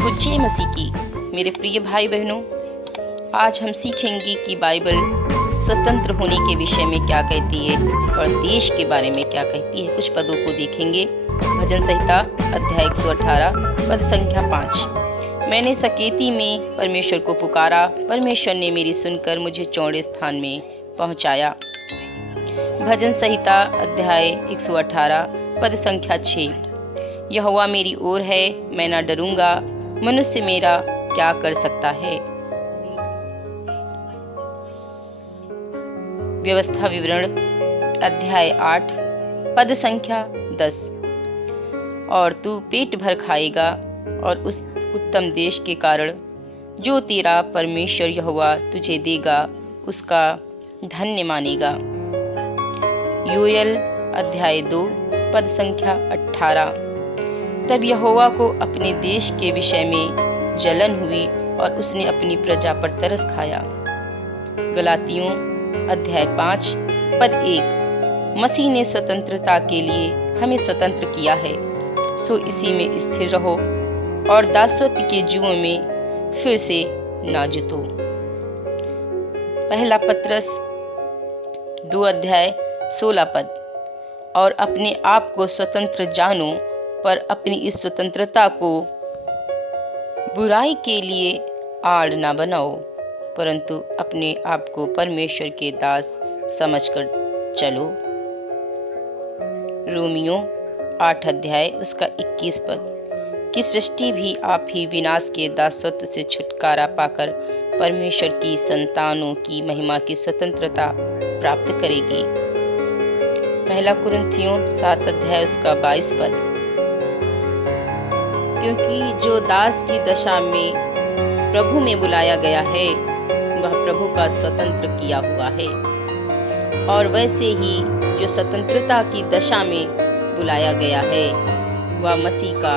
पूज्य मसीह की मेरे प्रिय भाई बहनों, आज हम सीखेंगे कि बाइबल स्वतंत्र होने के विषय में क्या कहती है और देश के बारे में क्या कहती है। कुछ पदों को देखेंगे। भजन संहिता अध्याय 118 पद संख्या 5। मैंने सकेती में परमेश्वर को पुकारा, परमेश्वर ने मेरी सुनकर मुझे चौड़े स्थान में पहुंचाया। भजन संहिता अध्याय 118 पद संख्या 6। यहोवा मेरी ओर है, मैं न डरूंगा, मनुष्य मेरा क्या कर सकता है। व्यवस्था विवरण अध्याय 8 पद संख्या 10। और तू पेट भर खाएगा और उस उत्तम देश के कारण जो तेरा परमेश्वर यहोवा तुझे देगा उसका धन्य मानेगा। योएल अध्याय 2 पद संख्या 18। तब यहोवा को अपने देश के विषय में जलन हुई और उसने अपनी प्रजा पर तरस खाया। गलातियों अध्याय 5 पद 1। मसीह ने स्वतंत्रता के लिए हमें स्वतंत्र किया है, सो इसी में स्थिर रहो और दासत्व के जुओं में फिर से ना जुतो। पहला पत्रस 2 अध्याय 16 पद। और अपने आप को स्वतंत्र जानो, पर अपनी इस स्वतंत्रता को बुराई के लिए आड़ ना बनाओ, परंतु अपने आप को परमेश्वर के दास समझकर चलो। रोमियो 8 अध्याय उसका 21 पद। कि सृष्टि भी आप ही विनाश के दासत्व से छुटकारा पाकर परमेश्वर की संतानों की महिमा की स्वतंत्रता प्राप्त करेगी। पहला कुरिन्थियों 7 अध्याय उसका 22 पद। क्योंकि जो दास की दशा में प्रभु में बुलाया गया है वह प्रभु का स्वतंत्र किया हुआ है, और वैसे ही जो स्वतंत्रता की दशा में बुलाया गया है वह मसीह का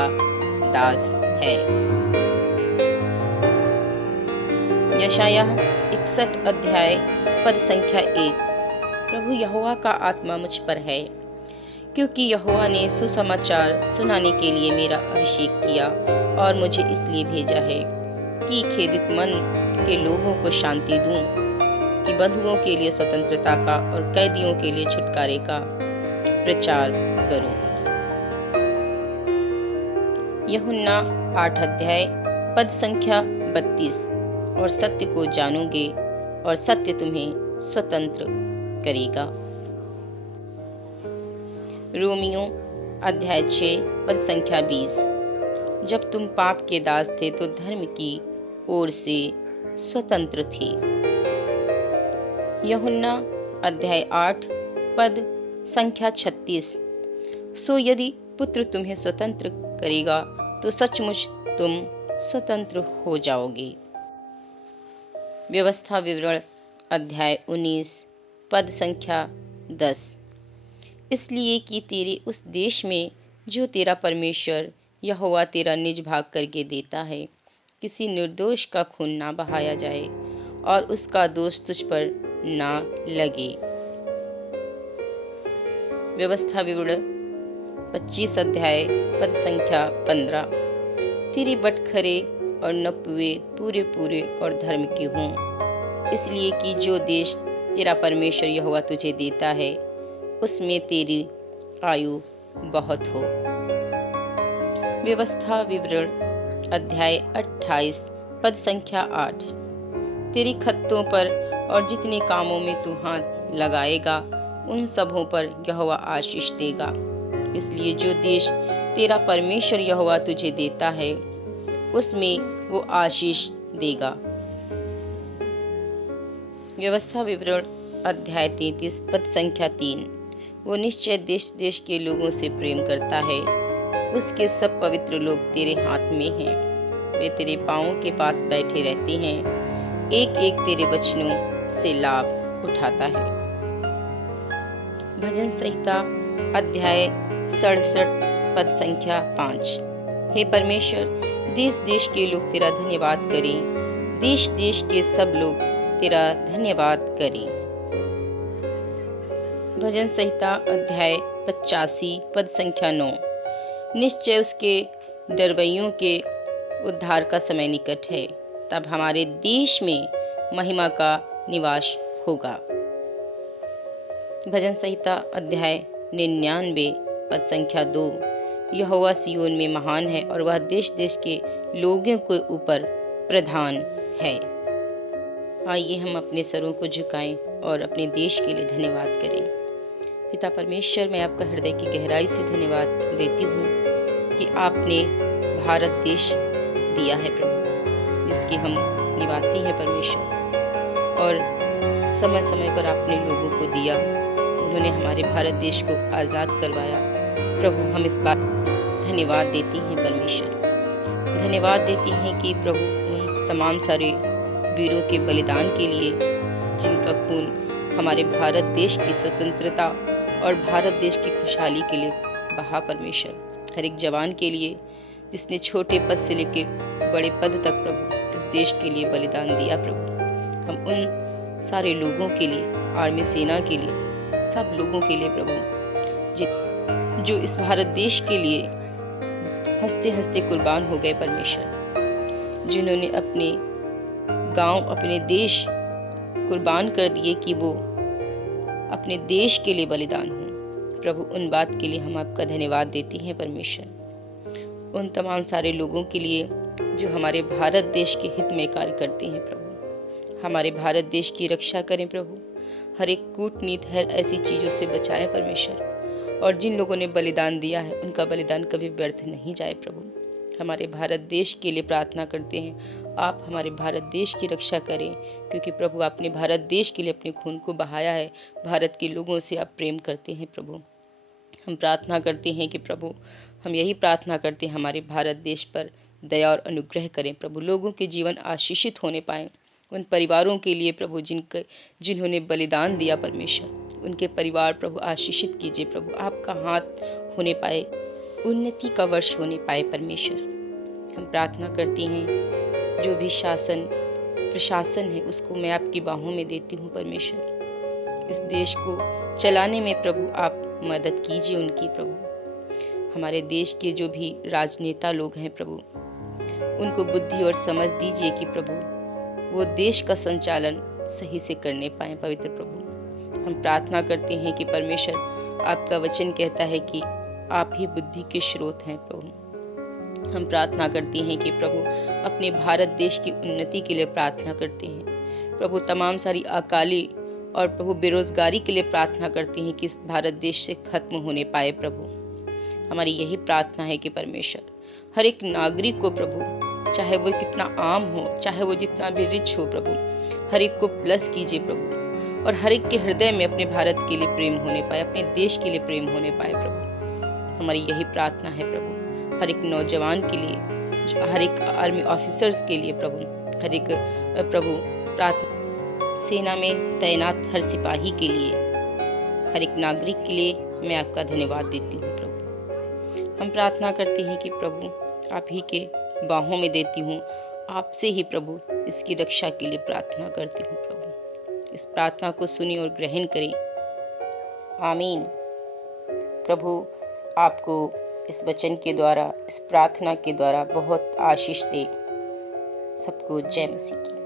दास है। यशायाह 61 अध्याय पद संख्या 1। प्रभु यहोवा का आत्मा मुझ पर है, क्योंकि यहोवा ने सुसमाचार सुनाने के लिए मेरा अभिषेक किया और मुझे इसलिए भेजा है कि खेदित मन के लोगों को शांति दूं, कि बंधुओं के लिए स्वतंत्रता का और कैदियों के लिए छुटकारे का प्रचार करूं। यूहन्ना 8 अध्याय पद संख्या 32। और सत्य को जानोगे और सत्य तुम्हें स्वतंत्र करेगा। रोमियो अध्याय 6 पद संख्या 20। जब तुम पाप के दास थे तो धर्म की ओर से स्वतंत्र थे। यूहन्ना अध्याय 8 पद संख्या 36। सो यदि पुत्र तुम्हें स्वतंत्र करेगा तो सचमुच तुम स्वतंत्र हो जाओगे। व्यवस्था विवरण अध्याय 19 पद संख्या 10। इसलिए कि तेरे उस देश में जो तेरा परमेश्वर यहोवा तेरा निज भाग करके देता है, किसी निर्दोष का खून ना बहाया जाए और उसका दोष तुझ पर ना लगे। व्यवस्था विवरण 25 अध्याय पद संख्या 15। तेरे बटखरे और नपुए पूरे पूरे और धर्म के हों, इसलिए कि जो देश तेरा परमेश्वर यहोवा तुझे देता है उसमें तेरी आयु बहुत हो। व्यवस्था विवरण अध्याय 28 पद संख्या 8। तेरी खत्तों पर और जितने कामों में तू हाथ लगाएगा उन सबों पर यहोवा आशीष देगा, इसलिए जो देश तेरा परमेश्वर यहोवा तुझे देता है उसमें वो आशीष देगा। व्यवस्था विवरण अध्याय 33 पद संख्या 3। वो निश्चय देश देश के लोगों से प्रेम करता है, उसके सब पवित्र लोग तेरे हाथ में हैं, वे तेरे पाँवों के पास बैठे रहते हैं, एक एक तेरे वचनों से लाभ उठाता है। भजन संहिता अध्याय 67 पद संख्या 5। हे परमेश्वर, देश देश के लोग तेरा धन्यवाद करें, देश देश के सब लोग तेरा धन्यवाद करें। भजन संहिता अध्याय 85 पद संख्या 9। निश्चय उसके डरवैयों के उद्धार का समय निकट है, तब हमारे देश में महिमा का निवास होगा। भजन संहिता अध्याय 99 पद संख्या 2। यहोवा सिय्योन में महान है और वह देश देश के लोगों के ऊपर प्रधान है। आइए हम अपने सरों को झुकाएं और अपने देश के लिए धन्यवाद करें। पिता परमेश्वर, मैं आपका हृदय की गहराई से धन्यवाद देती हूँ कि आपने भारत देश दिया है प्रभु, जिसके हम निवासी हैं परमेश्वर, और समय समय पर आपने लोगों को दिया, उन्होंने हमारे भारत देश को आज़ाद करवाया। प्रभु, हम इस बात धन्यवाद देती हैं परमेश्वर, धन्यवाद देती हैं कि प्रभु उन तमाम सारे वीरों के बलिदान के लिए जिनका खून हमारे भारत देश की स्वतंत्रता और भारत देश की खुशहाली के लिए बहा परमेश्वर। हर एक जवान के लिए जिसने छोटे पद से लेकर बड़े पद तक प्रभु इस देश के लिए बलिदान दिया प्रभु, हम उन सारे लोगों के लिए, आर्मी सेना के लिए, सब लोगों के लिए प्रभु जो इस भारत देश के लिए हंसते हंसते कुर्बान हो गए परमेश्वर, जिन्होंने अपने गांव, अपने देश कुर्बान कर दिए कि वो अपने देश के लिए बलिदान हो प्रभु, उन बात के लिए हम आपका धन्यवाद देते हैं परमेश्वर। उन तमाम सारे लोगों के लिए जो हमारे भारत देश के हित में कार्य करते हैं प्रभु, हमारे भारत देश की रक्षा करें प्रभु, हर एक कूटनीति, हर ऐसी चीज़ों से बचाएं परमेश्वर, और जिन लोगों ने बलिदान दिया है उनका बलिदान कभी व्यर्थ नहीं जाए प्रभु। हमारे भारत देश के लिए प्रार्थना करते हैं, आप हमारे भारत देश की रक्षा करें, क्योंकि प्रभु आपने भारत देश के लिए अपने खून को बहाया है। भारत के लोगों से आप प्रेम करते हैं प्रभु। हम प्रार्थना करते हैं कि प्रभु, हम यही प्रार्थना करते हैं हमारे भारत देश पर दया और अनुग्रह करें प्रभु, लोगों के जीवन आशीषित होने पाएँ। उन परिवारों के लिए प्रभु जिन्होंने बलिदान दिया परमेश्वर, उनके परिवार प्रभु आशीषित कीजिए प्रभु, आपका हाथ होने पाए, उन्नति का वर्ष होने पाए परमेश्वर। हम प्रार्थना करते हैं जो भी शासन प्रशासन है उसको मैं आपकी बाहों में देती हूँ परमेश्वर। इस देश को चलाने में प्रभु आप मदद कीजिए उनकी प्रभु। हमारे देश के जो भी राजनेता लोग हैं प्रभु, उनको बुद्धि और समझ दीजिए कि प्रभु वो देश का संचालन सही से करने पाए पवित्र प्रभु। हम प्रार्थना करते हैं कि परमेश्वर, आपका वचन कहता है कि आप ही बुद्धि के स्रोत हैं प्रभु। हम प्रार्थना करते हैं कि प्रभु अपने भारत देश की उन्नति के लिए प्रार्थना करते हैं प्रभु। तमाम सारी अकाली और प्रभु बेरोजगारी के लिए प्रार्थना करते हैं कि इस भारत देश से खत्म होने पाए प्रभु। हमारी यही प्रार्थना है कि परमेश्वर हर एक नागरिक को प्रभु, चाहे वो कितना आम हो, चाहे वो जितना भी रिच हो प्रभु, हर एक को प्लस कीजिए प्रभु, और हर एक के हृदय में अपने भारत के लिए प्रेम होने पाए, अपने देश के लिए प्रेम होने पाए प्रभु। हमारी यही प्रार्थना है प्रभु, हर एक नौजवान के लिए, हर एक आर्मी ऑफिसर्स के लिए प्रभु, हर एक प्रभु प्रार्थना सेना में तैनात हर सिपाही के लिए, हर एक नागरिक के लिए मैं आपका धन्यवाद देती हूँ प्रभु। हम प्रार्थना करते हैं कि प्रभु आप ही के बाहों में देती हूँ, आपसे ही प्रभु इसकी रक्षा के लिए प्रार्थना करती हूँ प्रभु। इस प्रार्थना को सुनिए और ग्रहण करें। आमीन। प्रभु आपको इस वचन के द्वारा, इस प्रार्थना के द्वारा बहुत आशीष दे। सबको जय मसीह की।